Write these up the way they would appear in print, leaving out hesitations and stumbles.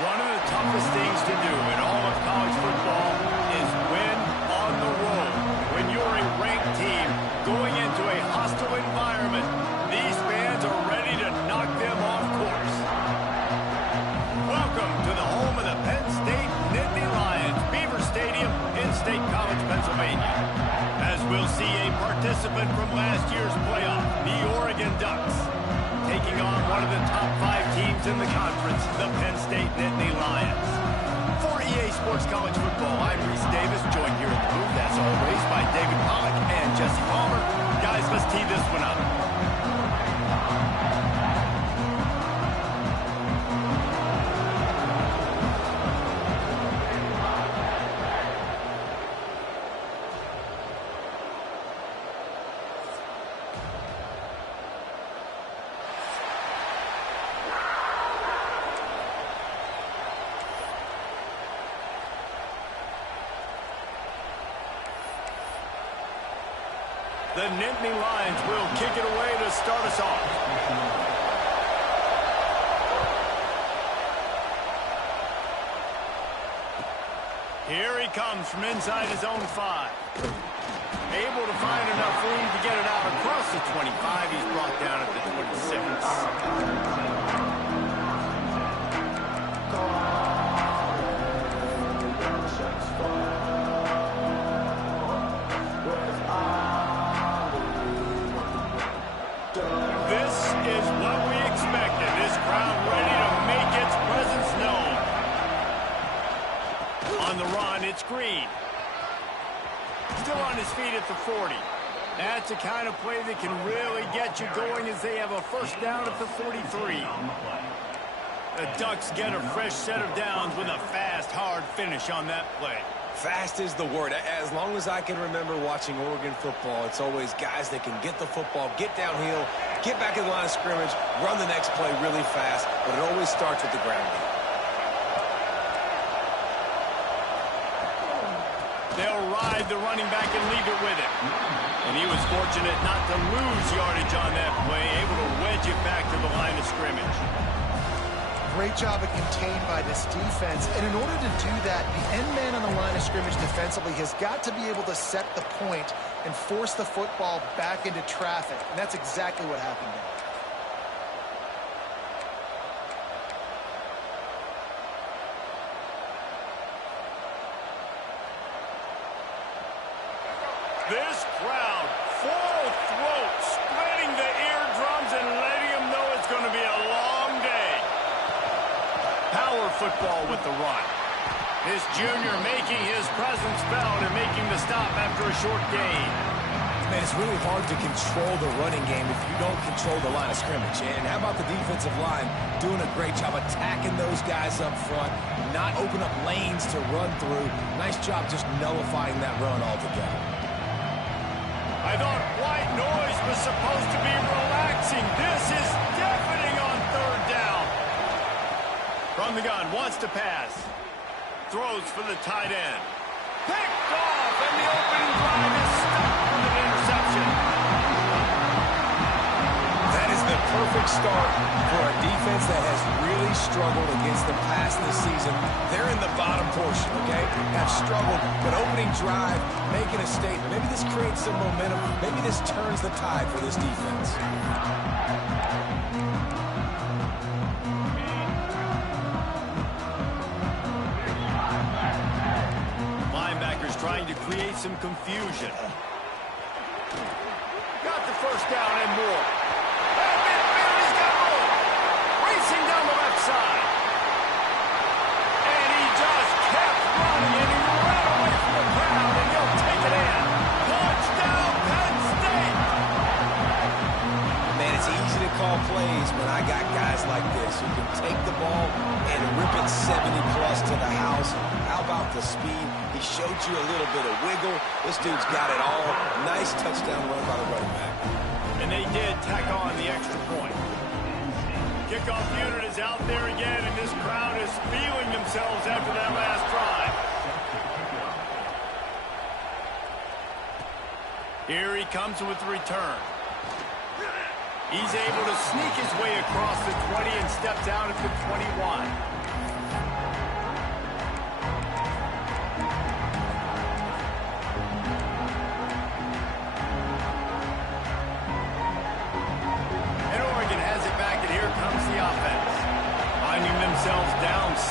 One of the toughest things to do in all of college football is win on the road. When you're a ranked team going into a hostile environment, these fans are ready to knock them off course. Welcome to the home of the Penn State Nittany Lions, Beaver Stadium in State College, Pennsylvania. As we'll see a participant from last year's playoff, the Oregon Ducks, taking on one of the top 5 teams in the conference, the Penn State Nittany Lions. For EA Sports College Football, I'm Reese Davis, joined here in the booth, as always, by David Pollack and Jesse Palmer. Guys, let's tee this one up. The Nittany Lions will kick it away to start us off. Here he comes from inside his own 5. Able to find enough room to get it out across the 25. He's brought down at the 26. On the run, it's Green. Still on his feet at the 40. That's the kind of play that can really get you going as they have a first down at the 43. The Ducks get a fresh set of downs with a fast, hard finish on that play. Fast is the word. As long as I can remember watching Oregon football, it's always guys that can get the football, get downhill, get back in the line of scrimmage, run the next play really fast, but it always starts with the ground game. They'll ride the running back and leave it with him. And he was fortunate not to lose yardage on that play, able to wedge it back to the line of scrimmage. Great job of contained by this defense. And in order to do that, the end man on the line of scrimmage defensively has got to be able to set the point and force the football back into traffic. And that's exactly what happened there. This crowd, full throat, splitting the eardrums and letting them know it's going to be a long day. Power football with the run. This junior making his presence felt and making the stop after a short gain. Man, it's really hard to control the running game if you don't control the line of scrimmage. And how about the defensive line doing a great job attacking those guys up front, not open up lanes to run through. Nice job just nullifying that run altogether. I thought white noise was supposed to be relaxing. This is deafening on third down. From the gun, wants to pass. Throws for the tight end. Picked off, and the opening drive is stopped with an interception. That is the perfect start for a defense that has really struggled against the pass this season. They're in the bottom portion, okay? Have struggled, but opening drive, making a statement. Maybe this creates some momentum. Maybe this turns the tide for this defense. Linebackers trying to create some confusion. Got the first down and more. He's got room. Racing down the left side. And he just kept running, and he ran away from the crowd, and he'll take it in. Touchdown, Penn State! Man, it's easy to call plays when I got guys like this who can take the ball and rip it 70-plus to the house. How about the speed? He showed you a little bit of wiggle. This dude's got it all. Nice touchdown run by the running back. And they did tack on the extra point. Kickoff unit is out there again, and this crowd is feeling themselves after that last drive. Here he comes with the return. He's able to sneak his way across the 20 and steps out at the 21.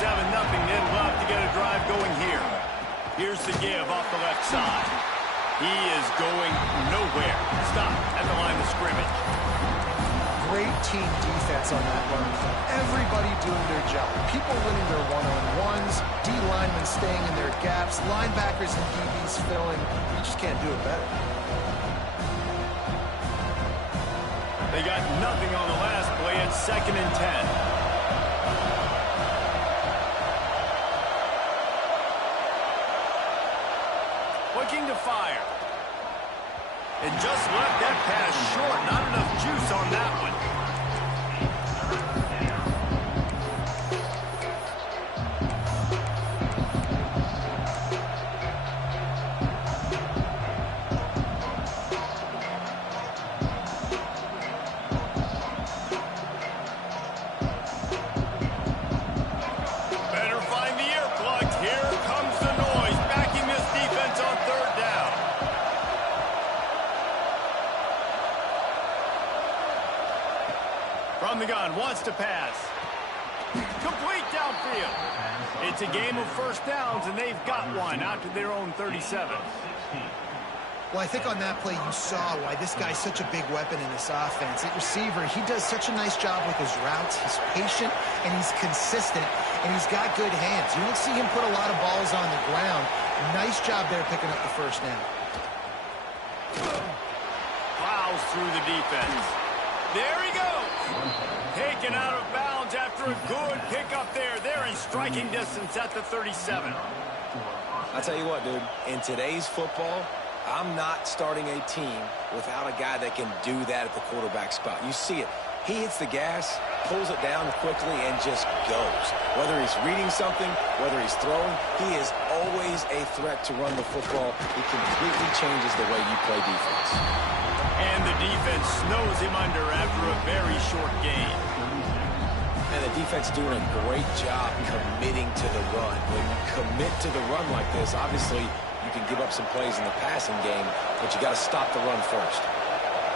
7-0. They'd love to get a drive going here. Here's the give off the left side. He is going nowhere. Stop at the line of scrimmage. Great team defense on that run play. Everybody doing their job. People winning their one-on-ones, D linemen staying in their gaps, linebackers and DBs filling. You just can't do it better. They got nothing on the last play. It's 2nd and 10. Looking to fire. And just left that pass short. Not enough juice on that one. Better find the earplugs. Here comes the noise. Backing this defense on 3rd down. From the gun, wants to pass. Complete downfield. It's a game of first downs, and they've got one out to their own 37. Well, I think on that play you saw why this guy's such a big weapon in this offense. At receiver, he does such a nice job with his routes. He's patient, and he's consistent, and he's got good hands. You don't see him put a lot of balls on the ground. Nice job there picking up the first down. Plows through the defense. There he goes. Taken out of bounds after a good pickup there. They're in striking distance at the 37. I'll tell you what, dude. In today's football, I'm not starting a team without a guy that can do that at the quarterback spot. You see it. He hits the gas, pulls it down quickly, and just goes. Whether he's reading something, whether he's throwing, he is always a threat to run the football. He completely changes the way you play defense. And the defense snows him under after a very short game. And the defense doing a great job committing to the run. When you commit to the run like this, obviously you can give up some plays in the passing game, but you got to stop the run first.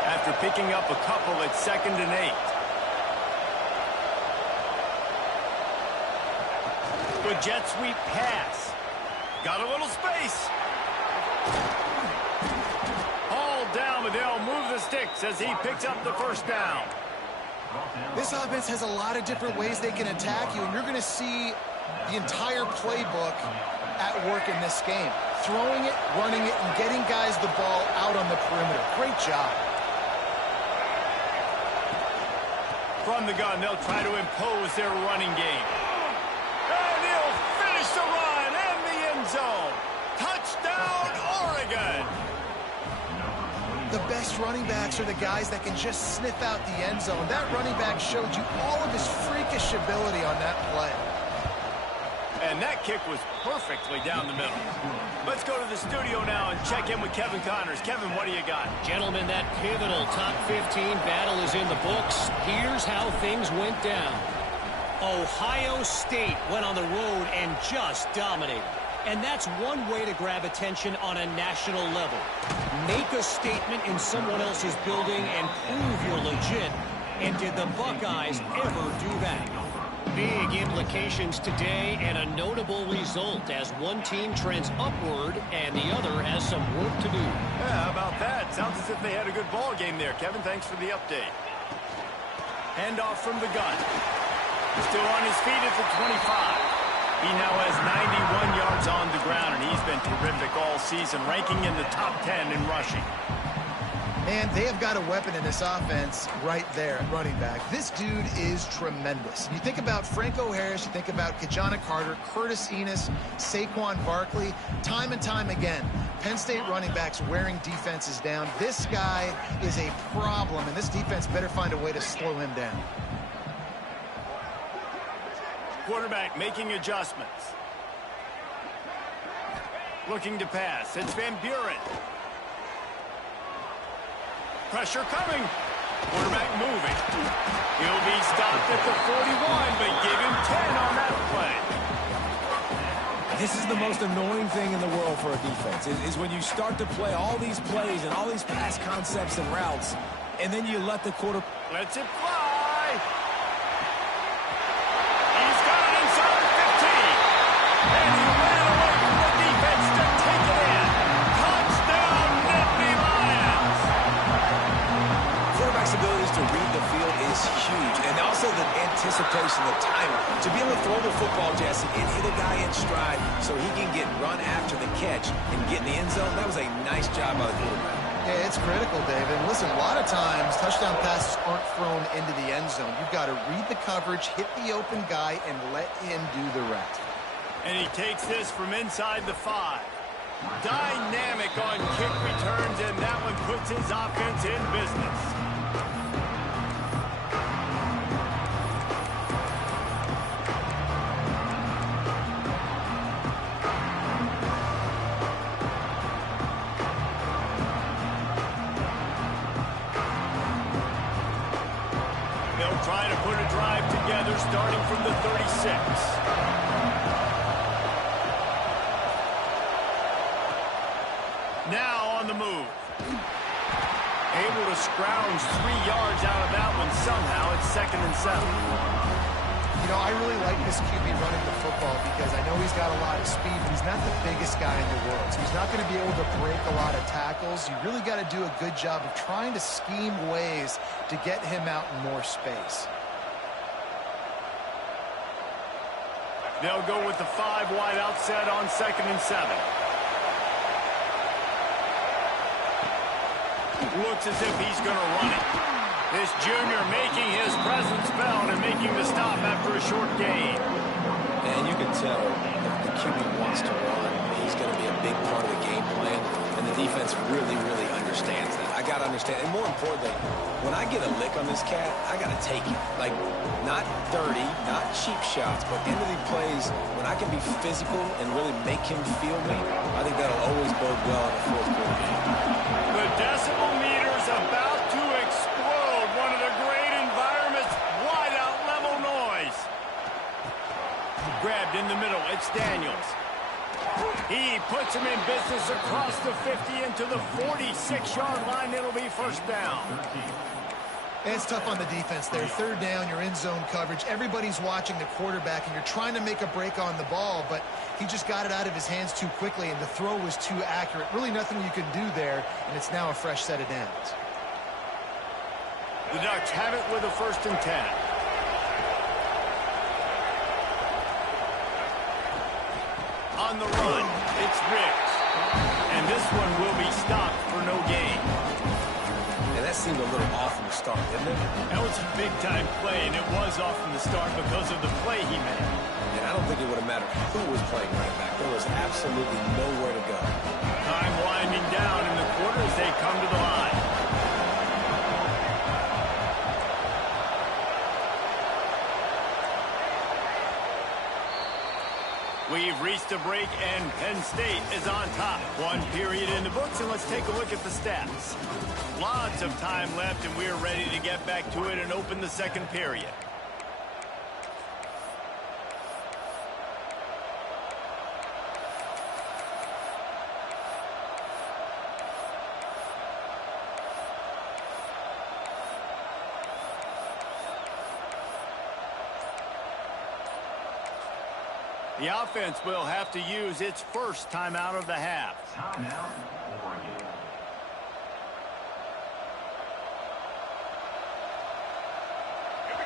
After picking up a couple at 2nd and 8. Good jet sweep pass. Got a little space. Hauled down, but they'll move the sticks as he picks up the first down. This offense has a lot of different ways they can attack you, and you're going to see the entire playbook at work in this game. Throwing it, running it, and getting guys the ball out on the perimeter. Great job. From the gun, they'll try to impose their running game. And he'll finish the run in the end zone. Touchdown, Oregon. The best running backs are the guys that can just sniff out the end zone. That running back showed you all of his freakish ability on that play. And that kick was perfectly down the middle. Let's go to the studio now and check in with Kevin Connors. Kevin, what do you got? Gentlemen, that pivotal top 15 battle is in the books. Here's how things went down. Ohio State went on the road and just dominated. And that's one way to grab attention on a national level. Make a statement in someone else's building and prove you're legit. And did the Buckeyes ever do that? Big implications today and a notable result as one team trends upward and the other has some work to do. Yeah, how about that? Sounds as if they had a good ball game there. Kevin, thanks for the update. Handoff from the gun. Still on his feet at the 25. He now has 91 yards on the ground, and he's been terrific all season, ranking in the top 10 in rushing. Man, they have got a weapon in this offense right there at running back. This dude is tremendous. You think about Franco Harris, you think about Kajana Carter, Curtis Enos, Saquon Barkley, time and time again. Penn State running backs wearing defenses down. This guy is a problem, and this defense better find a way to slow him down. Quarterback making adjustments. Looking to pass. It's Van Buren. Pressure coming. Quarterback moving. He'll be stopped at the 41, but give him 10 on that play. This is the most annoying thing in the world for a defense, is when you start to play all these plays and all these pass concepts and routes, and then you let the quarterback... Lets it fly. He's got it inside the 15. flexibility to read the field is huge. And also the anticipation, the timing. To be able to throw the football, Jesse, and hit a guy in stride so he can get run after the catch and get in the end zone, that was a nice job by the quarterback. Yeah, it's critical, David. Listen, a lot of times touchdown passes aren't thrown into the end zone. You've got to read the coverage, hit the open guy, and let him do the rest. And he takes this from inside the 5. Dynamic on kick returns, and that one puts his offense in business. They'll try to put a drive together starting from the 36. Now on the move. Able to scrounge 3 yards out of that one somehow. It's 2nd and 7. You know, I really like this QB running the football because I know he's got a lot of speed, but he's not the biggest guy in the world. So he's not going to be able to break a lot of tackles. You really got to do a good job of trying to scheme ways to get him out in more space. They'll go with the 5 wide outset on 2nd and 7. Looks as if he's going to run it. This junior making his presence felt and making the stop after a short gain. And you can tell if the QB wants to run, he's going to be a big part of the game plan. And the defense really, really understands that. I got to understand. And more importantly, when I get a lick on this cat, I got to take it. Like, not dirty, not cheap shots, but end of the plays, when I can be physical and really make him feel me, I think that'll always bode well in the fourth quarter game. The decibel meter's about to explode. One of the great environments, wide out level noise. Grabbed in the middle, it's Daniels. He puts him in business across the 50 into the 46-yard line. It'll be first down. And it's tough on the defense there. 3rd down, you're in zone coverage. Everybody's watching the quarterback, and you're trying to make a break on the ball, but he just got it out of his hands too quickly, and the throw was too accurate. Really nothing you can do there, and it's now a fresh set of downs. The Ducks have it with a 1st and 10. On the run, it's Riggs. And this one will be stopped for no gain. And that seemed a little off from the start, didn't it? That was a big-time play, and it was off from the start because of the play he made. And I don't think it would have mattered who was playing right back. There was absolutely nowhere to go. Time winding down in the quarter as they come to the line. We've reached a break, and Penn State is on top. 1 period in the books, and let's take a look at the stats. Lots of time left, and we're ready to get back to it and open the 2nd period. The offense will have to use its first timeout of the half.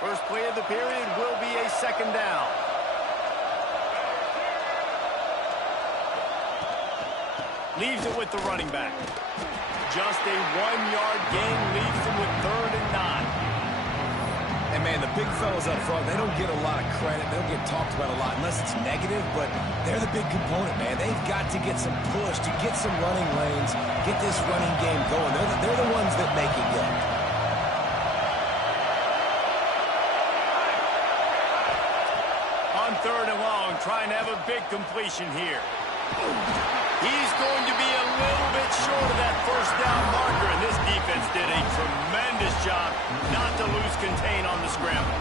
First play of the period will be a 2nd down. Leaves it with the running back. Just a 1-yard gain leaves him with 3rd and 9. And, man, the big fellas up front, they don't get a lot of credit. They don't get talked about a lot unless it's negative, but they're the big component, man. They've got to get some push, to get some running lanes, get this running game going. They're the ones that make it go. On 3rd and long, trying to have a big completion here. He's going to be a little bit short of that 1st down marker, and this defense did a tremendous job not to lose contain on the scramble.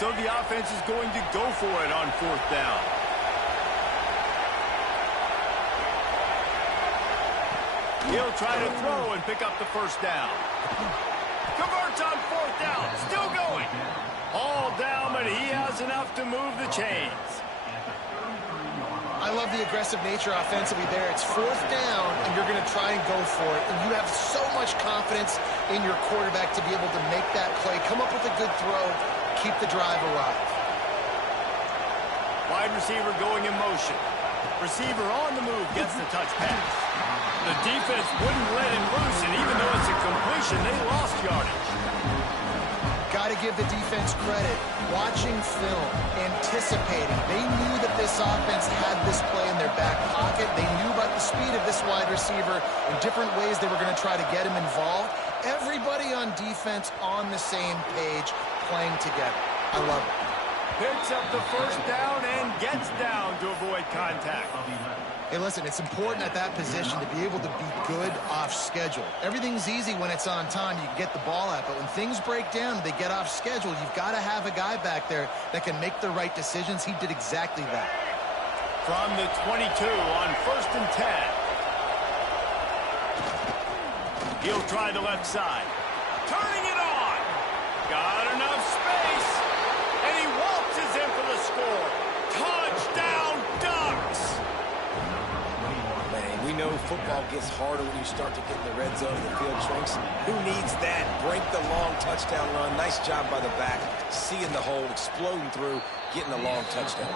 So the offense is going to go for it on 4th down. He'll try to throw and pick up the 1st down. Converts on 4th down. Still going. All down, but but he has enough to move the chains. I love the aggressive nature offensively there. It's 4th down, and you're going to try and go for it. And you have so much confidence in your quarterback to be able to make that play, come up with a good throw, keep the drive alive. Wide receiver going in motion. Receiver on the move gets the touch pass. The defense wouldn't let him loose, and even though it's a completion, they lost yardage. Got to give the defense credit. Watching film, anticipating. They knew that this offense had this play in their back pocket. They knew about the speed of this wide receiver in different ways they were going to try to get him involved. Everybody on defense on the same page, playing together. I love it. Picks up the first down and gets down to avoid contact. Hey, listen, it's important at that position to be able to be good off schedule. Everything's easy when it's on time. You can get the ball out, but when things break down, they get off schedule. You've got to have a guy back there that can make the right decisions. He did exactly that. From the 22 on 1st and 10. He'll try the left side. Turning it on. Got enough space. And he waltzes in for the score. Touchdown, Ducks. Man, we know football gets harder when you start to get in the red zone and the field shrinks. Who needs that? Break the long touchdown run. Nice job by the back. Seeing the hole, exploding through, getting the long touchdown.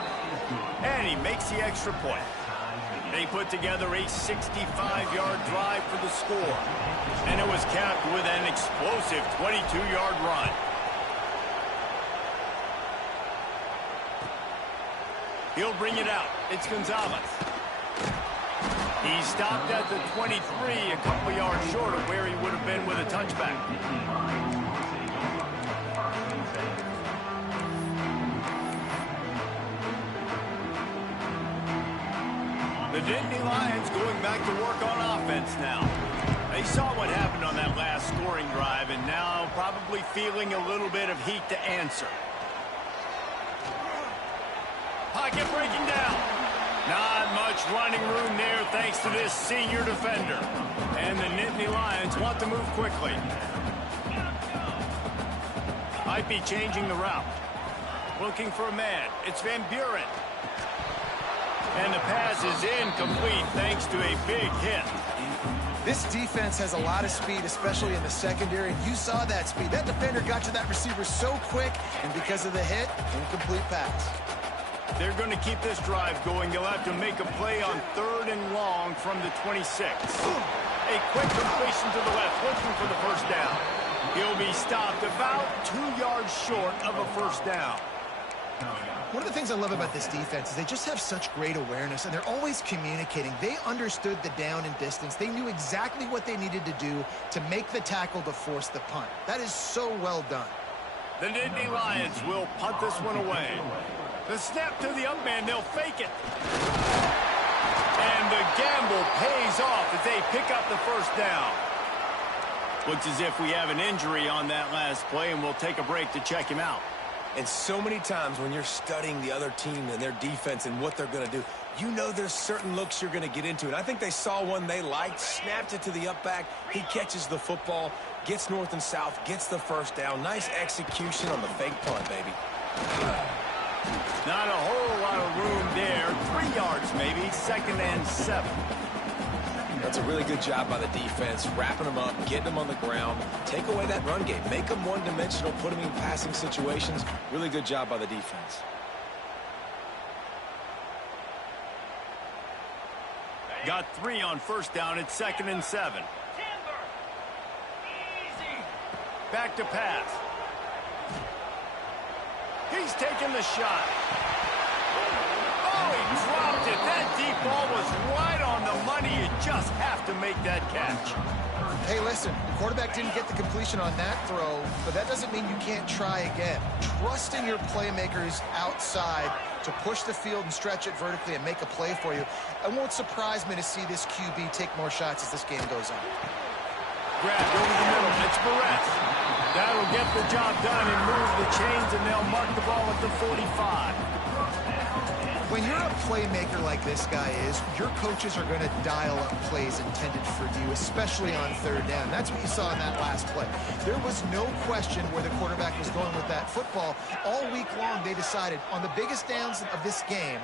And he makes the extra point. They put together a 65-yard drive for the score. And it was capped with an explosive 22-yard run. He'll bring it out. It's Gonzalez. He stopped at the 23, a couple yards short of where he would have been with a touchback. The Nittany Lions going back to work on offense now. They saw what happened on that last scoring drive and now probably feeling a little bit of heat to answer. Pocket breaking down. Not much running room there thanks to this senior defender. And the Nittany Lions want to move quickly. Might be changing the route. Looking for a man. It's Van Buren. And the pass is incomplete thanks to a big hit. This defense has a lot of speed, especially in the secondary, and you saw that speed. That defender got to that receiver so quick, and because of the hit, incomplete pass. They're going to keep this drive going. They'll have to make a play on 3rd and long from the 26. A quick completion to the left, looking for the first down. He'll be stopped about 2 yards short of a first down. One of the things I love about this defense is they just have such great awareness, and they're always communicating. They understood the down and distance. They knew exactly what they needed to do to make the tackle to force the punt. That is so well done. The Nittany Lions will punt this one away. The snap to the up man, they'll fake it. And the gamble pays off as they pick up the first down. Looks as if we have an injury on that last play, and we'll take a break to check him out. And so many times when you're studying the other team and their defense and what they're going to do, you know there's certain looks you're going to get into. And I think they saw one they liked, snapped it to the up back. He catches the football, gets north and south, gets the first down. Nice execution on the fake punt, baby. Not a whole lot of room there. 3 yards maybe, 2nd and 7. That's a really good job by the defense, wrapping them up, getting them on the ground. Take away that run game. Make them one-dimensional, put them in passing situations. Really good job by the defense. Got 3 on first down. It's 2nd and 7. Back to pass. He's taking the shot. Oh, he dropped it. That deep ball was right on the money. You just have to make that catch. Hey, listen, the quarterback didn't get the completion on that throw, but that doesn't mean you can't try again. Trust in your playmakers outside to push the field and stretch it vertically and make a play for you. It won't surprise me to see this QB take more shots as this game goes on. Grabbed over the middle. It's Barrett. That'll get the job done and move the chains, and they'll mark the ball at the 45. When you're a playmaker like this guy is, your coaches are going to dial up plays intended for you, especially on third down. That's what you saw in that last play. There was no question where the quarterback was going with that football. All week long, they decided on the biggest downs of this game,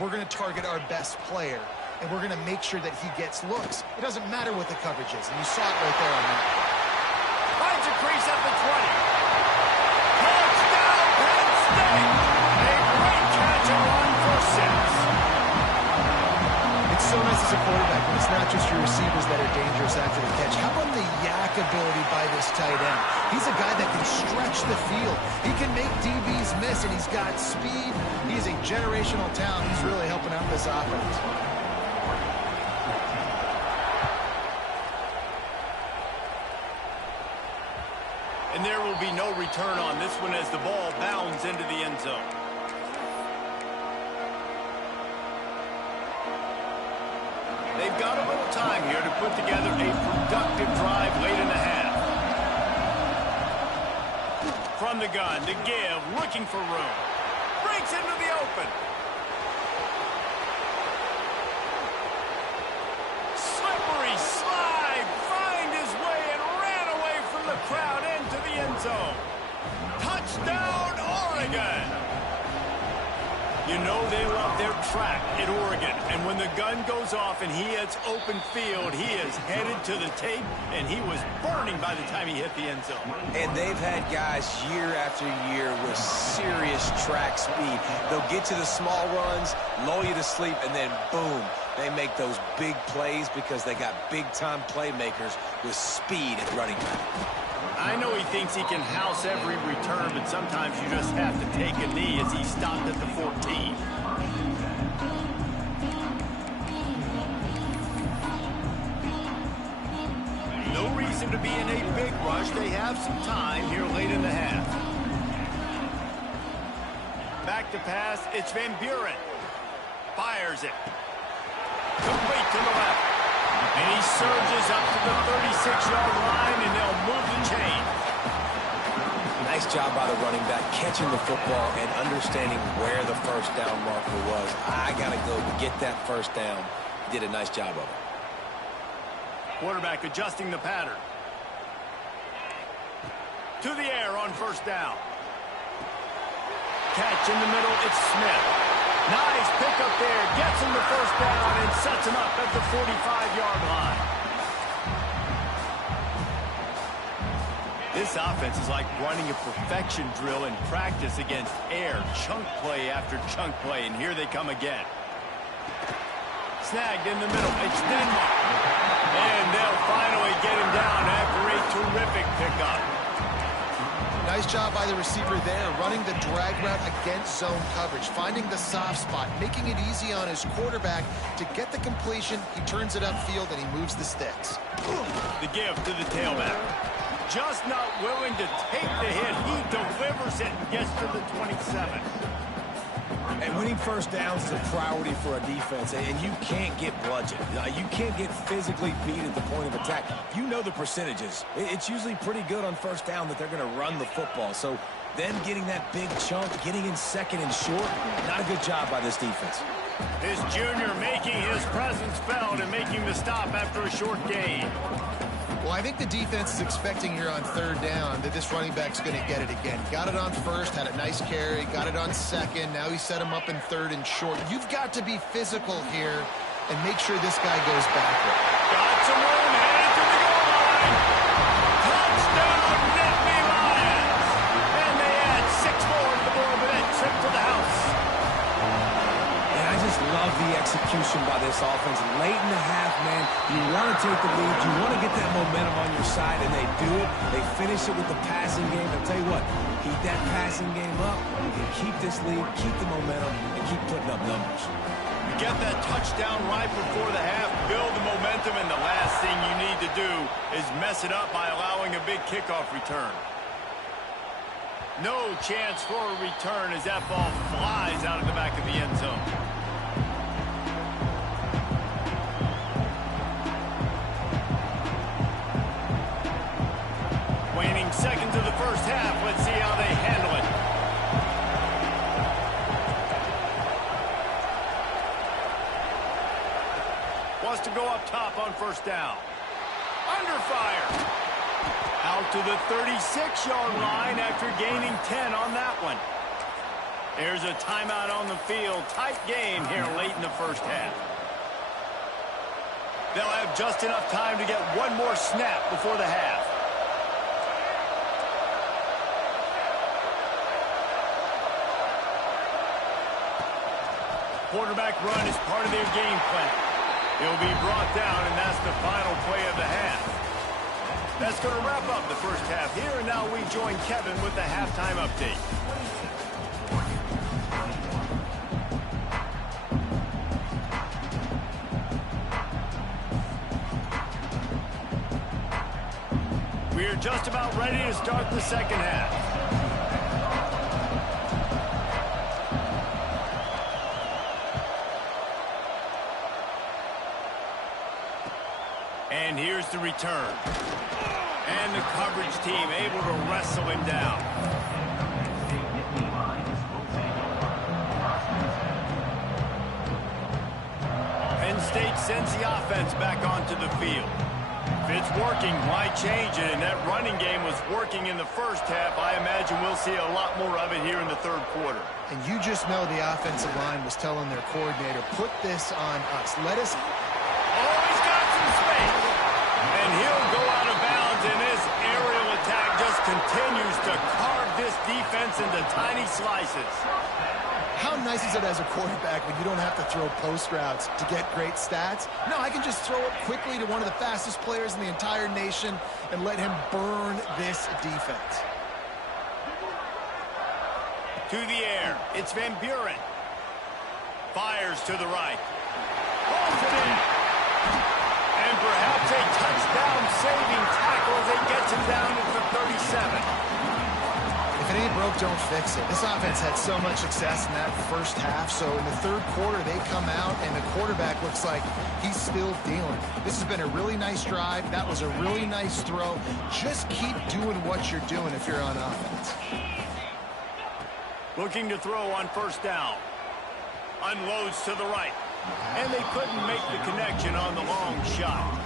we're going to target our best player, and we're going to make sure that he gets looks. It doesn't matter what the coverage is, and you saw it right there on that. Finds a crease at the 20. Touchdown, Penn State! A great catch and run for 6. It's so nice as a quarterback when it's not just your receivers that are dangerous after the catch. How about the yak ability by this tight end? He's a guy that can stretch the field. He can make DBs miss, and he's got speed. He's a generational talent. He's really helping out this offense. And there will be no return on this one as the ball bounds into the end zone. They've got a little time here to put together a productive drive late in the half. From the gun, to give, looking for room. Breaks into the open. Slippery slide, find his way and ran away from the crowd into the end zone. Touchdown, Oregon! You know they love their track at Oregon, and when the gun goes off and he hits open field, he is headed to the tape, and he was burning by the time he hit the end zone. And they've had guys year after year with serious track speed. They'll get to the small runs, lull you to sleep, and then boom, they make those big plays because they got big-time playmakers with speed at running back. I know he thinks he can house every return, but sometimes you just have to take a knee as he stopped at the 14. No reason to be in a big rush. They have some time here late in the half. Back to pass. It's Van Buren. Fires it. Complete to the left. And he surges up to the 36-yard line, and they'll move the chain. Nice job by the running back, catching the football and understanding where the first down marker was. I got to go get that first down. He did a nice job of it. Quarterback adjusting the pattern. To the air on first down. Catch in the middle, it's Smith. Nice pickup there, gets him the first down and sets him up at the 45-yard line. This offense is like running a perfection drill in practice against air, chunk play after chunk play, and here they come again. Snagged in the middle, it's Denmark. And they'll finally get him down after a terrific pickup. Nice job by the receiver there, running the drag route against zone coverage, finding the soft spot, making it easy on his quarterback to get the completion. He turns it upfield, and he moves the sticks. The give to the tailback. Just not willing to take the hit. He delivers it and gets to the 27. And winning first downs is a priority for a defense, and you can't get bludgeoned. You can't get physically beat at the point of attack. You know the percentages. It's usually pretty good on first down that they're going to run the football. So them getting that big chunk, getting in second and short, not a good job by this defense. His junior making his presence felt and making the stop after a short gain. Well, I think the defense is expecting here on third down that this running back's going to get it again. Got it on first, had a nice carry, got it on second. Now he set him up in third and short. You've got to be physical here and make sure this guy goes backward. Got some room, headed to the goal line. Touchdown, Nittany Lions. And they add 6 more to the board with that trip to the house. And I just love the execution by this offense. Late in the half, man, you want to take the lead. You want to get that momentum on your side, and they do it. They finish it with the passing game. I'll tell you what, keep that passing game up. You can keep this lead, keep the momentum, and keep putting up numbers. You get that touchdown right before the half, build the momentum, and the last thing you need to do is mess it up by allowing a big kickoff return. No chance for a return as that ball flies out of the back of the end zone. Waning seconds of the first half. Let's see how they handle it. wants to go up top on first down. Under fire. Out to the 36-yard line after gaining 10 on that one. There's a timeout on the field. Tight game here late in the first half. They'll have just enough time to get one more snap before the half. Quarterback run is part of their game plan. He'll be brought down, and that's the final play of the half. That's going to wrap up the first half here, and now we join Kevin with the halftime update. We are just about ready to start the second half. And here's the return. And the coverage team able to wrestle him down. Penn State sends the offense back onto the field. If it's working, why change it? And that running game was working in the first half. I imagine we'll see a lot more of it here in the third quarter. And you just know the offensive line was telling their coordinator, put this on us. Let us... Oh, he's got some space. And he'll go out of bounds, and this aerial attack just continues to carve this defense into tiny slices. How nice is it as a quarterback when you don't have to throw post routes to get great stats? No, I can just throw it quickly to one of the fastest players in the entire nation and let him burn this defense. To the air, it's Van Buren. Fires to the right. Holds it in. And perhaps a touchdown-saving tackle as he gets him down at the 37. If it ain't broke, don't fix it. This offense had so much success in that first half, so in the third quarter, they come out, and the quarterback looks like he's still dealing. This has been a really nice drive. That was a really nice throw. Just keep doing what you're doing if you're on offense. Looking to throw on first down. Unloads to the right. And they couldn't make the connection on the long shot.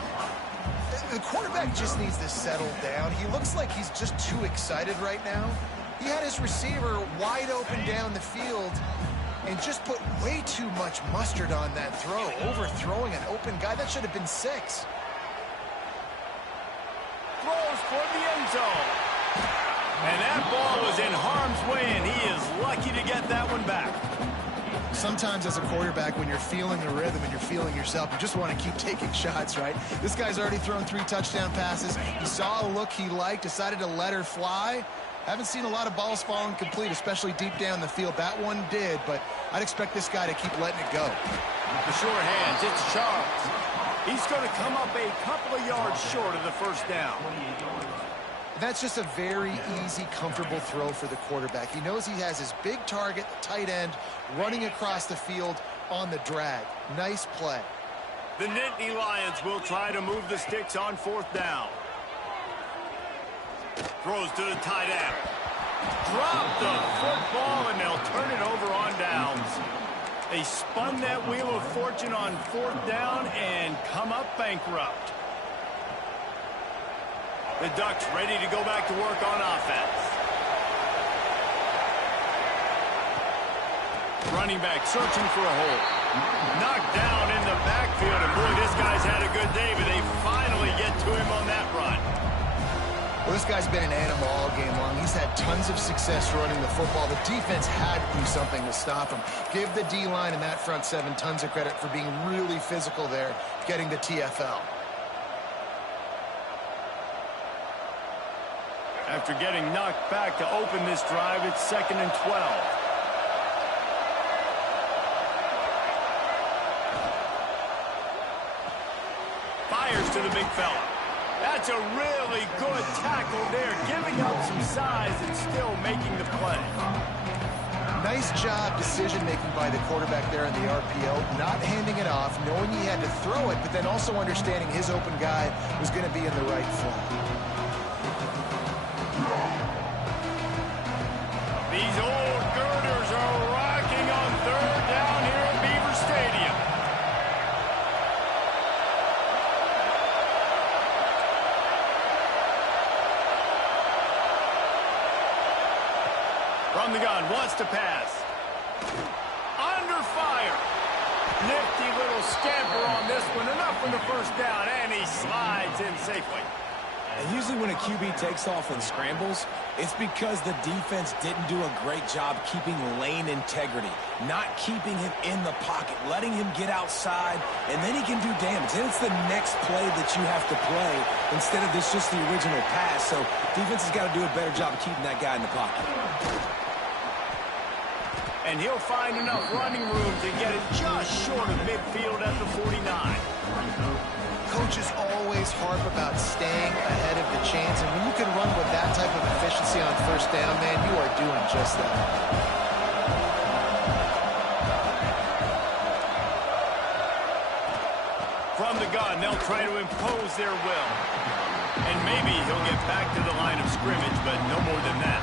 The quarterback just needs to settle down. He looks like he's just too excited right now. He had his receiver wide open down the field and just put way too much mustard on that throw, overthrowing an open guy. That should have been 6. Throws for the end zone. And that ball was in harm's way, and he is lucky to get that one back. Sometimes as a quarterback, when you're feeling the rhythm and you're feeling yourself, you just want to keep taking shots, right? This guy's already thrown 3 touchdown passes. He saw a look he liked, decided to let her fly. Haven't seen a lot of balls falling complete, especially deep down the field. That one did, but I'd expect this guy to keep letting it go. The short hands, it's Charles. He's going to come up a couple of yards short of the first down. That's just a very easy, comfortable throw for the quarterback. He knows he has his big target, the tight end, running across the field on the drag. Nice play. The Nittany Lions will try to move the sticks on fourth down. Throws to the tight end. Drop the football, and they'll turn it over on downs. They spun that wheel of fortune on fourth down and come up bankrupt. The Ducks ready to go back to work on offense. Running back searching for a hole. Knocked down in the backfield, and boy, this guy's had a good day, but they finally get to him on that run. Well, this guy's been an animal all game long. He's had tons of success running the football. The defense had to do something to stop him. Give the D-line and that front 7 tons of credit for being really physical there, getting the TFL. After getting knocked back to open this drive, it's 2nd and 12. Fires to the big fella. That's a really good tackle there, giving up some size and still making the play. Nice job decision-making by the quarterback there in the RPO, not handing it off, knowing he had to throw it, but then also understanding his open guy was going to be in the right flat. These old girders are rocking on third down here at Beaver Stadium. to pass. Under fire. Nifty little scamper on this one. Enough for the first down, and he slides in safely. And usually when a QB takes off and scrambles, it's because the defense didn't do a great job keeping lane integrity, not keeping him in the pocket, letting him get outside, and then he can do damage. Then it's the next play that you have to play instead of this just the original pass. So defense has got to do a better job of keeping that guy in the pocket. And he'll find enough running room to get it just short of midfield at the 49. Coaches always harp about staying ahead of the chains, and when you can run with that type of efficiency on first down, man, you are doing just that. From the gun, they'll try to impose their will. And maybe he'll get back to the line of scrimmage, but no more than that.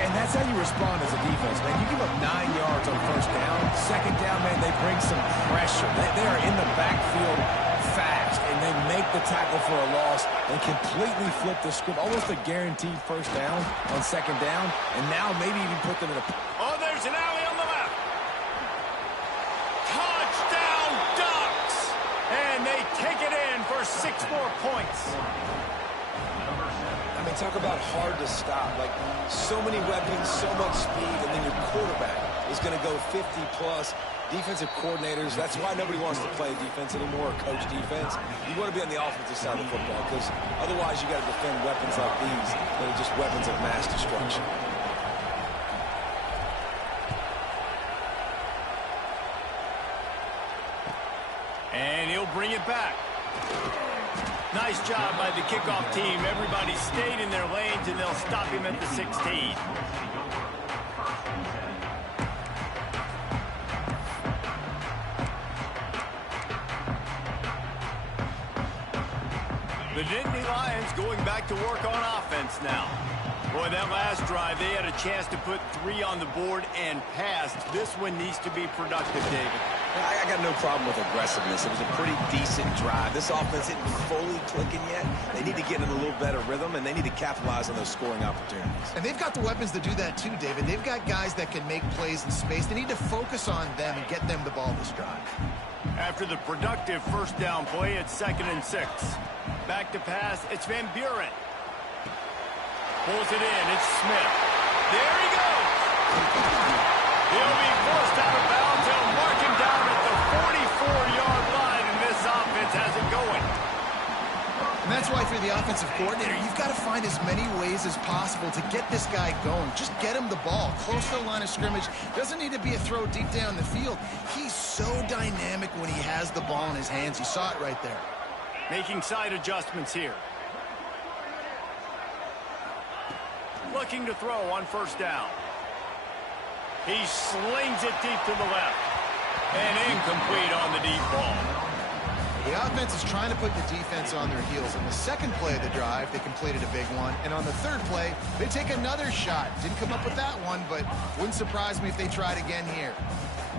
And that's how you respond as a defense, man. You give up 9 yards on first down. Second down, man, they bring some pressure. They are in the backfield fast, and they make the tackle for a loss and completely flip the script. Almost a guaranteed first down on second down, and now maybe even put them in a... Oh, there's an alley on the left. Touchdown, Ducks! And they take it in for 6 more points. I mean, talk about hard to stop. Like, so many weapons, so much speed, and then your quarterback is going to go 50-plus. Defensive coordinators, that's why nobody wants to play defense anymore or coach defense. You want to be on the offensive side of the football because otherwise you got to defend weapons like these that are just weapons of mass destruction. And he'll bring it back. Nice job by the kickoff team. Everybody stayed in their lanes, and they'll stop him at the 16. The Nittany Lions going back to work on offense now. Boy, that last drive, they had a chance to put 3 on the board and passed. This one needs to be productive, David. I got no problem with aggressiveness. It was a pretty decent drive. This offense isn't fully clicking yet. They need to get in a little better rhythm, and they need to capitalize on those scoring opportunities. And they've got the weapons to do that too, David. They've got guys that can make plays in space. They need to focus on them and get them the ball this drive. After the productive first down play, it's 2nd and 6. Back to pass, it's Van Buren. Pulls it in, it's Smith. There he goes! He'll be forced out of bounds. They'll mark him down at the 44-yard line, and this offense has it going. And that's why, if you're the offensive coordinator, you've got to find as many ways as possible to get this guy going. Just get him the ball close to the line of scrimmage. Doesn't need to be a throw deep down the field. He's so dynamic when he has the ball in his hands. You saw it right there. Making side adjustments here. Looking to throw on first down. He slings it deep to the left. And incomplete on the deep ball. The offense is trying to put the defense on their heels. On the second play of the drive, they completed a big one. And on the third play, they take another shot. Didn't come up with that one, but wouldn't surprise me if they tried again here.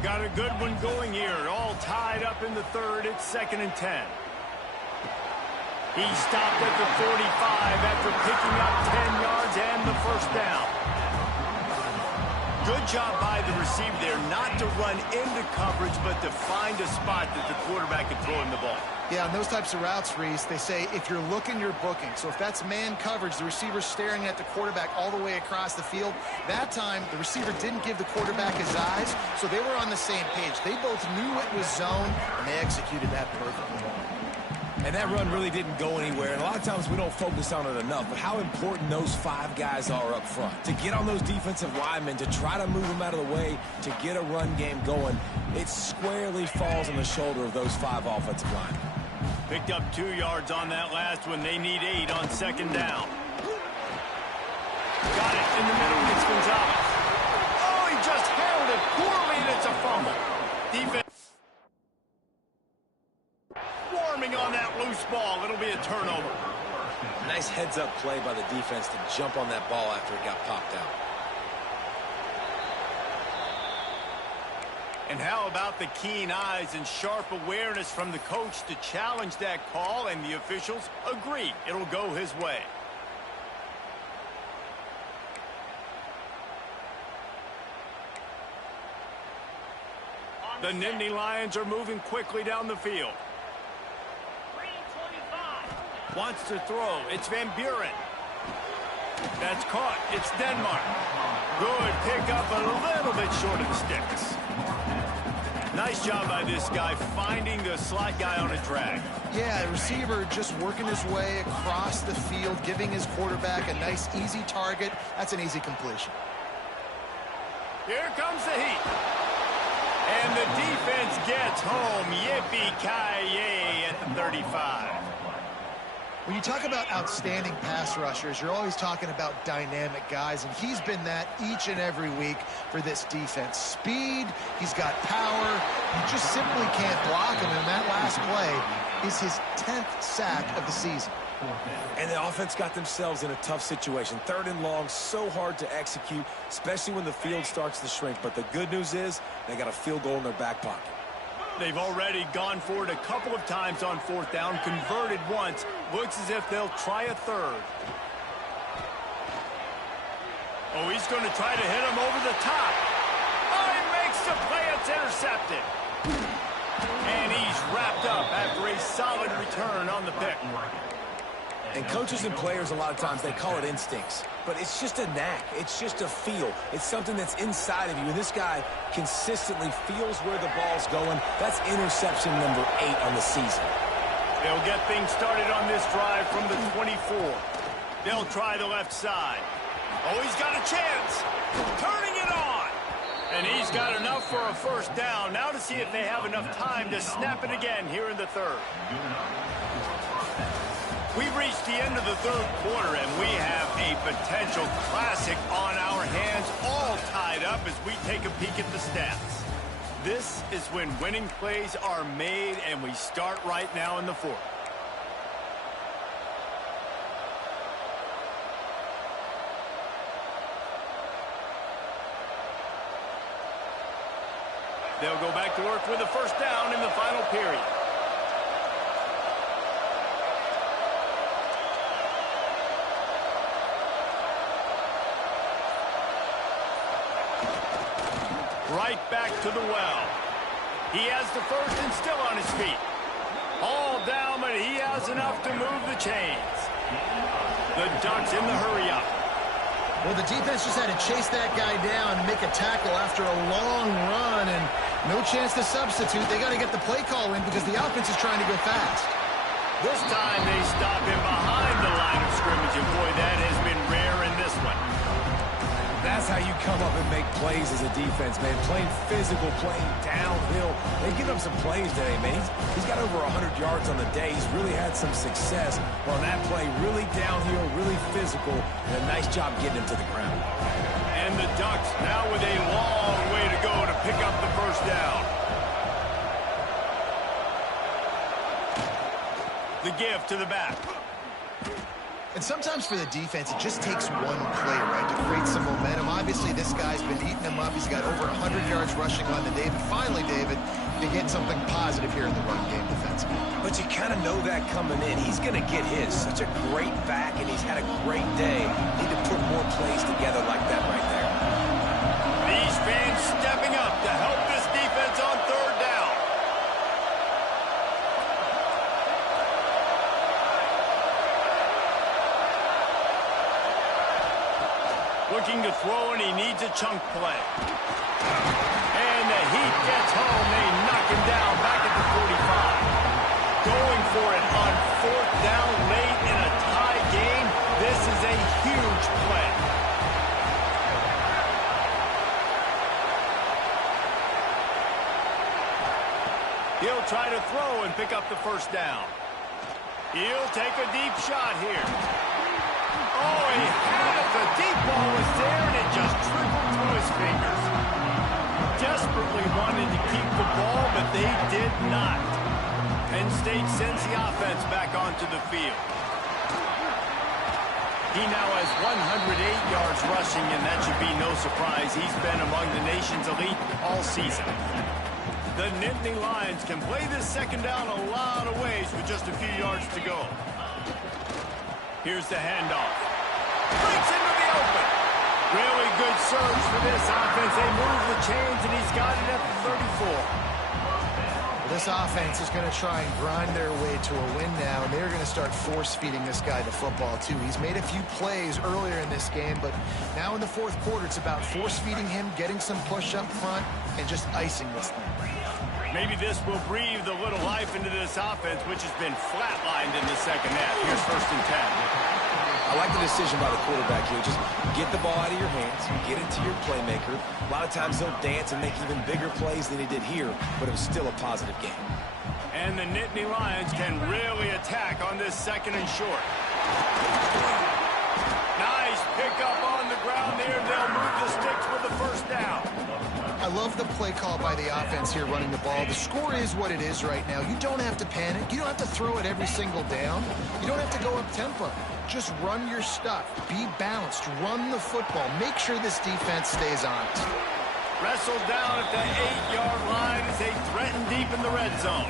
Got a good one going here. All tied up in the third. It's 2nd and 10. He stopped at the 45 after picking up 10 yards and the first down. Good job by the receiver there not to run into coverage, but to find a spot that the quarterback can throw him the ball. Yeah, on those types of routes, Reese, they say if you're looking, you're booking. So if that's man coverage, the receiver's staring at the quarterback all the way across the field. That time, the receiver didn't give the quarterback his eyes, so they were on the same page. They both knew it was zone, and they executed that perfectly. And that run really didn't go anywhere. And a lot of times we don't focus on it enough, but how important those 5 guys are up front. To get on those defensive linemen, to try to move them out of the way, to get a run game going, it squarely falls on the shoulder of those 5 offensive linemen. Picked up 2 yards on that last one. They need 8 on second down. Got it in the middle. It's Gonzalez. Oh, he just handled it poorly, and it's a fumble. Defense swarming on that loose ball. It'll be a turnover. Nice heads-up play by the defense to jump on that ball after it got popped out. And how about the keen eyes and sharp awareness from the coach to challenge that call, and the officials agree it'll go his way. The Nittany Lions are moving quickly down the field. Wants to throw. It's Van Buren. That's caught. It's Denmark. Good pick up, a little bit short of the sticks. Nice job by this guy finding the slot guy on a drag. Yeah, the receiver just working his way across the field, giving his quarterback a nice, easy target. That's an easy completion. Here comes the heat. And the defense gets home. Yippee-ki-yay at the 35. When you talk about outstanding pass rushers, you're always talking about dynamic guys, and he's been that each and every week for this defense. Speed, he's got power. You just simply can't block him, and that last play is his 10th sack of the season. And the offense got themselves in a tough situation. 3rd and long, so hard to execute, especially when the field starts to shrink. But the good news is they got a field goal in their back pocket. They've already gone for it a couple of times on 4th down, converted once. Looks as if they'll try a 3rd. Oh, he's going to try to hit him over the top. Oh, he makes the play. It's intercepted. And he's wrapped up after a solid return on the pick. And coaches and players, a lot of times, they call it instincts. But it's just a knack. It's just a feel. It's something that's inside of you. And this guy consistently feels where the ball's going. That's interception number 8 on the season. They'll get things started on this drive from the 24. They'll try the left side. Oh, he's got a chance. Turning it on. And he's got enough for a 1st down. Now to see if they have enough time to snap it again here in the 3rd. We've reached the end of the 3rd quarter, and we have a potential classic on our hands, all tied up as we take a peek at the stats. This is when winning plays are made, and we start right now in the 4th. They'll go back to work with a 1st down in the final period. Right back to the well. He has the 1st and still on his feet. All down, but he has enough to move the chains. The Ducks in the hurry-up. Well, the defense just had to chase that guy down and make a tackle after a long run, and no chance to substitute. They got to get the play call in because the offense is trying to go fast. This time they stop him behind the line of scrimmage, and boy, that has been rare in this one. That's how you come up and make plays as a defense, man. Playing physical, playing downhill. They give up some plays today, man. He's got over 100 yards on the day. He's really had some success on that play. Really downhill, really physical, and a nice job getting him to the ground. And the Ducks now with a long way to go to pick up the 1st down. The give to the back. And sometimes for the defense, it just takes one play, right, to create some momentum. Obviously, this guy's been eating him up. He's got over 100 yards rushing on the day. But finally, David, they get something positive here in the run game defensively. But you kind of know that coming in. He's going to get his. Such a great back, and he's had a great day. Need to put more plays together like that right there. These fans stepping up to help this defense on 3rd down. Looking to throw, and he needs a chunk play. And the Heat gets home. They knock him down back at the 45. Going for it on 4th down late in a tie game. This is a huge play. He'll try to throw and pick up the 1st down. He'll take a deep shot here. Oh, he had it. The deep ball was there, and it just trickled through his fingers. Desperately wanted to keep the ball, but they did not. Penn State sends the offense back onto the field. He now has 108 yards rushing, and that should be no surprise. He's been among the nation's elite all season. The Nittany Lions can play this 2nd down a lot of ways with just a few yards to go. Here's the handoff. Breaks into the open. Really good surge for this offense. They move the chains, and he's got it at the 34. This offense is going to try and grind their way to a win now, and they're going to start force-feeding this guy the football, too. He's made a few plays earlier in this game, but now in the fourth quarter, it's about force-feeding him, getting some push up front, and just icing this thing. Maybe this will breathe a little life into this offense, which has been flatlined in the second half. Here's 1st and 10. I like the decision by the quarterback here. Just get the ball out of your hands, get it to your playmaker. A lot of times they'll dance and make even bigger plays than he did here, but it was still a positive game. And the Nittany Lions can really attack on this 2nd and short. Nice pickup on the ground there. They'll move the sticks with the 1st down. I love the play call by the offense here running the ball. The score is what it is right now. You don't have to panic. You don't have to throw it every single down. You don't have to go up tempo. Just run your stuff. Be balanced. Run the football. Make sure this defense stays honest. Wrestled down at the 8-yard line as they threaten deep in the red zone.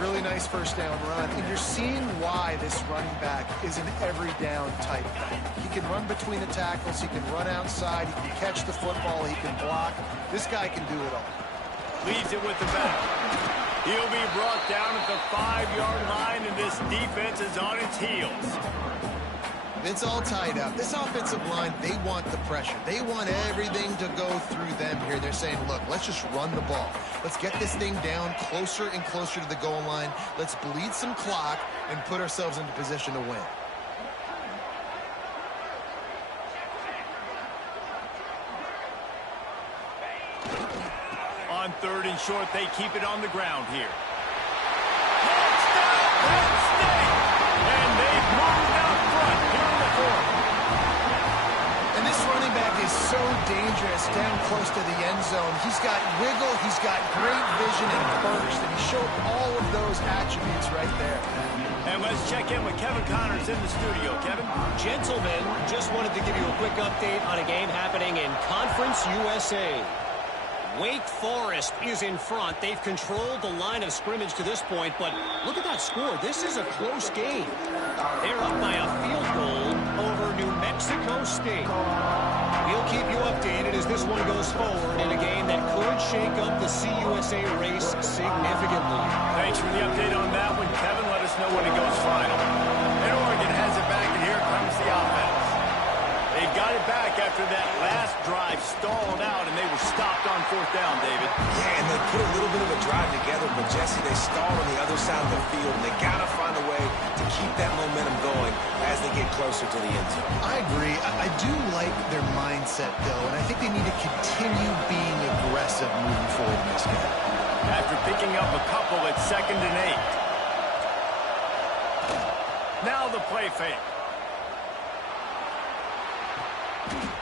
Really nice 1st down run. And you're seeing why this running back is an every down type back. He can run between the tackles. He can run outside. He can catch the football. He can block. This guy can do it all. Leads it with the back. He'll be brought down at the 5-yard line, and this defense is on its heels. It's all tied up. This offensive line, they want the pressure. They want everything to go through them here. They're saying, look, let's just run the ball. Let's get this thing down closer and closer to the goal line. Let's bleed some clock and put ourselves into position to win. On 3rd and short, they keep it on the ground here. Touchdown, Penn State! And they've moved out front here in the 4th. And this running back is so dangerous down close to the end zone. He's got wiggle, he's got great vision and burst, and he showed all of those attributes right there. And let's check in with Kevin Connors in the studio. Kevin? Gentlemen, just wanted to give you a quick update on a game happening in Conference USA. Wake Forest is in front. They've controlled the line of scrimmage to this point, but look at that score. This is a close game. They're up by a field goal over New Mexico State. We'll keep you updated as this one goes forward in a game that could shake up the CUSA race significantly. Thanks for the update on that one, Kevin. Let us know when it goes final. And Oregon has it back, and here comes the offense. They got it back after that last drive stalled out, and they were stopped on 4th down, David. Yeah, and they put a little bit of a drive together, but Jesse, they stalled on the other side of the field, and they got to find a way to keep that momentum going as they get closer to the end zone. I agree. I do like their mindset, though, and I think they need to continue being aggressive moving forward in this game. After picking up a couple at 2nd and 8. Now the play fake.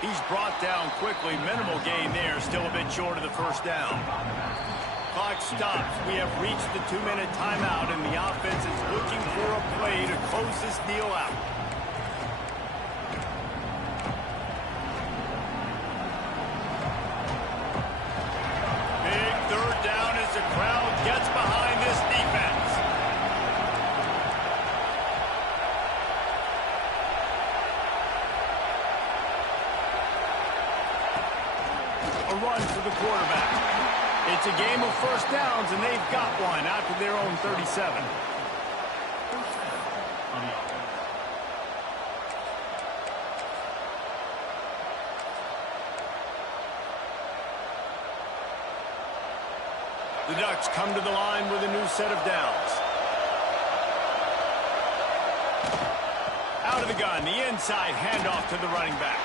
He's brought down quickly. Minimal gain there. Still a bit short of the 1st down. Clock stops. We have reached the 2-minute timeout, and the offense is looking for a play to close this deal out. Big 3rd down as the crowd gets behind this defense. A run for the quarterback. It's a game of 1st downs, and they've got one out to their own 37. The Ducks come to the line with a new set of downs. Out of the gun, the inside handoff to the running back.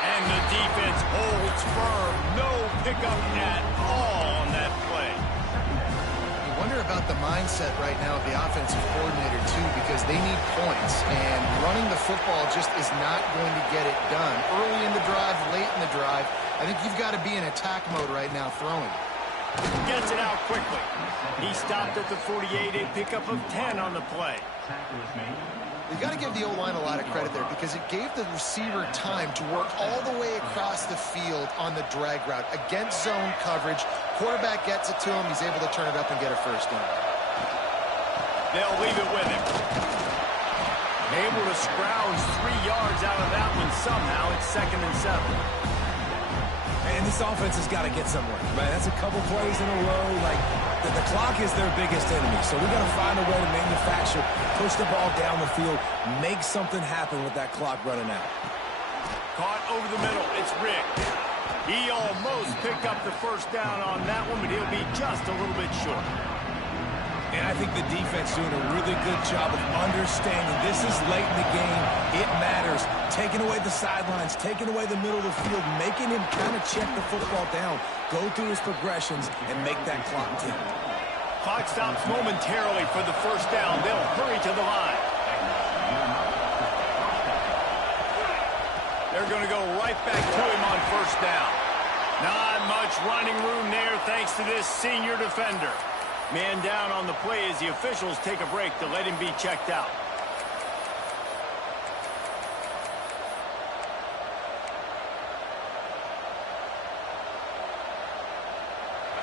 And the defense holds firm. No pickup at all on that play. You wonder about the mindset right now of the offensive coordinator, too, because they need points. And running the football just is not going to get it done. Early in the drive, late in the drive, I think you've got to be in attack mode right now throwing. Gets it out quickly. He stopped at the 48, a pickup of 10 on the play. You got to give the O-line a lot of credit there because it gave the receiver time to work all the way across the field on the drag route against zone coverage. Quarterback gets it to him. He's able to turn it up and get a 1st down. They'll leave it with him. Able to scrounge 3 yards out of that one somehow. It's 2nd and 7. And And this offense has got to get somewhere. Man, that's a couple plays in a row. Like, the clock is their biggest enemy. So we got to find a way to manufacture, push the ball down the field, make something happen with that clock running out. Caught over the middle. It's Rick. He almost picked up the first down on that one, but he'll be just a little bit short. And I think the defense doing a really good job of understanding this is late in the game. It matters. Taking away the sidelines, taking away the middle of the field, making him kind of check the football down, go through his progressions, and make that clock tick. Clock stops momentarily for the first down. They'll hurry to the line. They're going to go right back to him on first down. Not much running room there thanks to this senior defender. Man down on the play as the officials take a break to let him be checked out.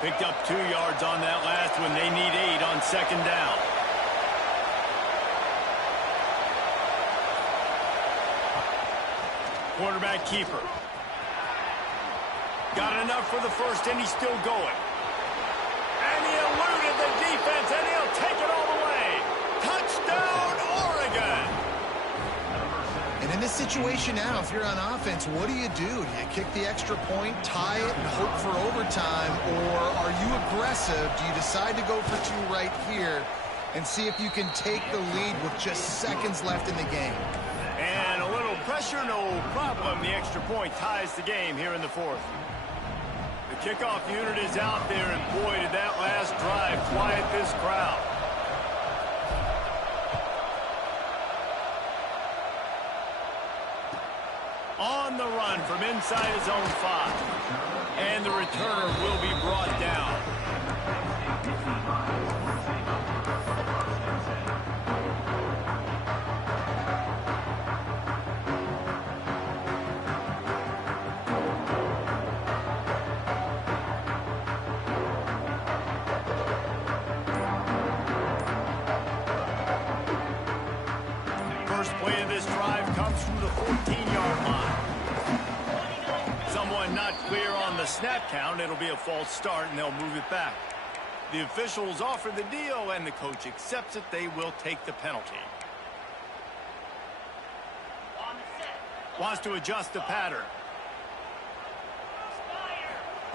Picked up 2 yards on that last one. They need 8 on second down. Quarterback keeper. Got enough for the first, and he's still going. And he eluded the defense, and he'll take it all the way. Touchdown, Oregon! And in this situation now, if you're on offense, what do? Do you kick the extra point, tie it, and hope for overtime? Or are you aggressive? Do you decide to go for 2 right here and see if you can take the lead with just seconds left in the game? And a little pressure, no problem. The extra point ties the game here in the fourth. The kickoff unit is out there, and boy, did that last drive quiet this crowd. On the run from inside his own 5. And the returner will be brought down. First play of this drive comes from the 14-yard line. Someone not clear on the snap count. It'll be a false start, and they'll move it back. The officials offer the deal, and the coach accepts it. They will take the penalty. Wants to adjust the pattern.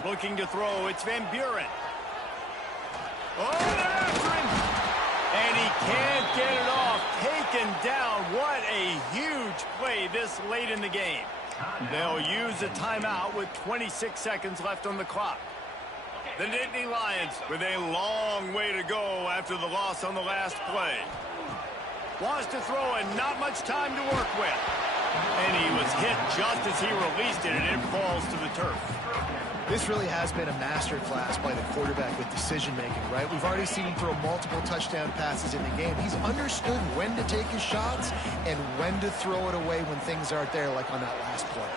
Looking to throw. It's Van Buren. Oh, they're after him. And he can't get it off. Taken down. What a huge play this late in the game. They'll use a timeout with 26 seconds left on the clock. The Nittany Lions with a long way to go after the loss on the last play. Wants to throw and not much time to work with. And he was hit just as he released it, and it falls to the turf. This really has been a masterclass by the quarterback with decision-making, right? We've already seen him throw multiple touchdown passes in the game. He's understood when to take his shots and when to throw it away when things aren't there, like on that last play.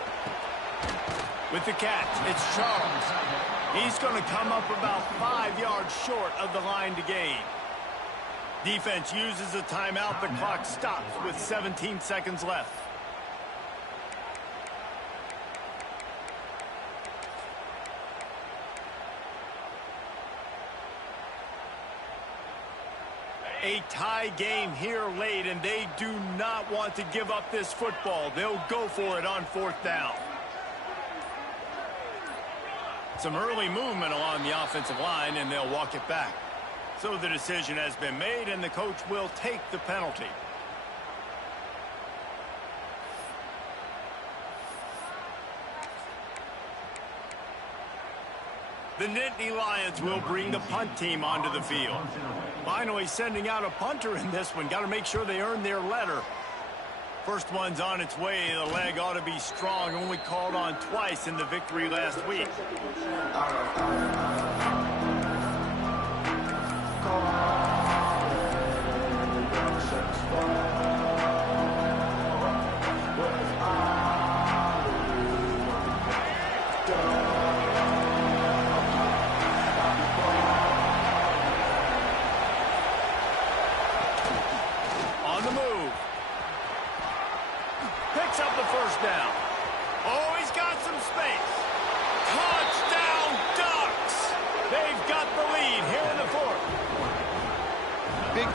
With the catch, it's Charles. He's going to come up about 5 yards short of the line to gain. Defense uses a timeout. The clock stops with 17 seconds left. A tie game here late, and they do not want to give up this football. They'll go for it on fourth down. Some early movement along the offensive line, and they'll walk it back. So the decision has been made, and the coach will take the penalty. The Nittany Lions will bring the punt team onto the field. Finally sending out a punter in this one. Got to make sure they earn their letter. First one's on its way. The leg ought to be strong. Only called on twice in the victory last week. Picks up the first down. Oh, he's got some space. Caught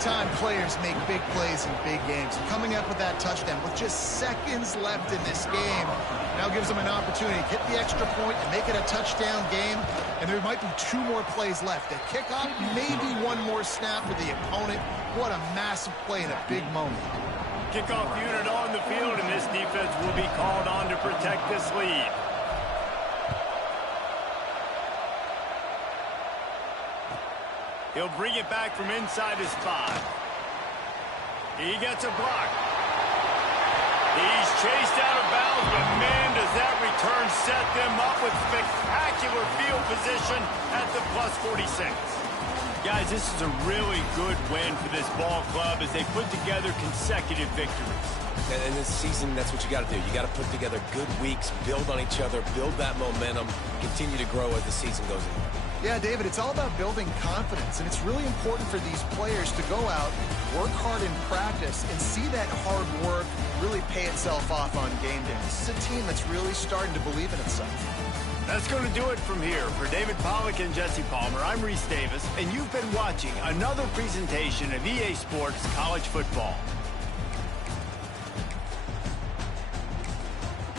time players make big plays in big games. Coming up with that touchdown with just seconds left in this game now gives them an opportunity to get the extra point and make it a touchdown game. And there might be 2 more plays left. A kickoff, maybe 1 more snap for the opponent. What a massive play in a big moment. Kickoff unit on the field, and this defense will be called on to protect this lead. He'll bring it back from inside his 5. He gets a block. He's chased out of bounds, but man, does that return set them up with spectacular field position at the plus 46. Guys, this is a really good win for this ball club as they put together consecutive victories. And in this season, that's what you got to do. You got to put together good weeks, build on each other, build that momentum, continue to grow as the season goes on. Yeah, David, it's all about building confidence, and it's really important for these players to go out, work hard in practice, and see that hard work really pay itself off on game day. This is a team that's really starting to believe in itself. That's going to do it from here. For David Pollack and Jesse Palmer, I'm Reese Davis, and you've been watching another presentation of EA Sports College Football.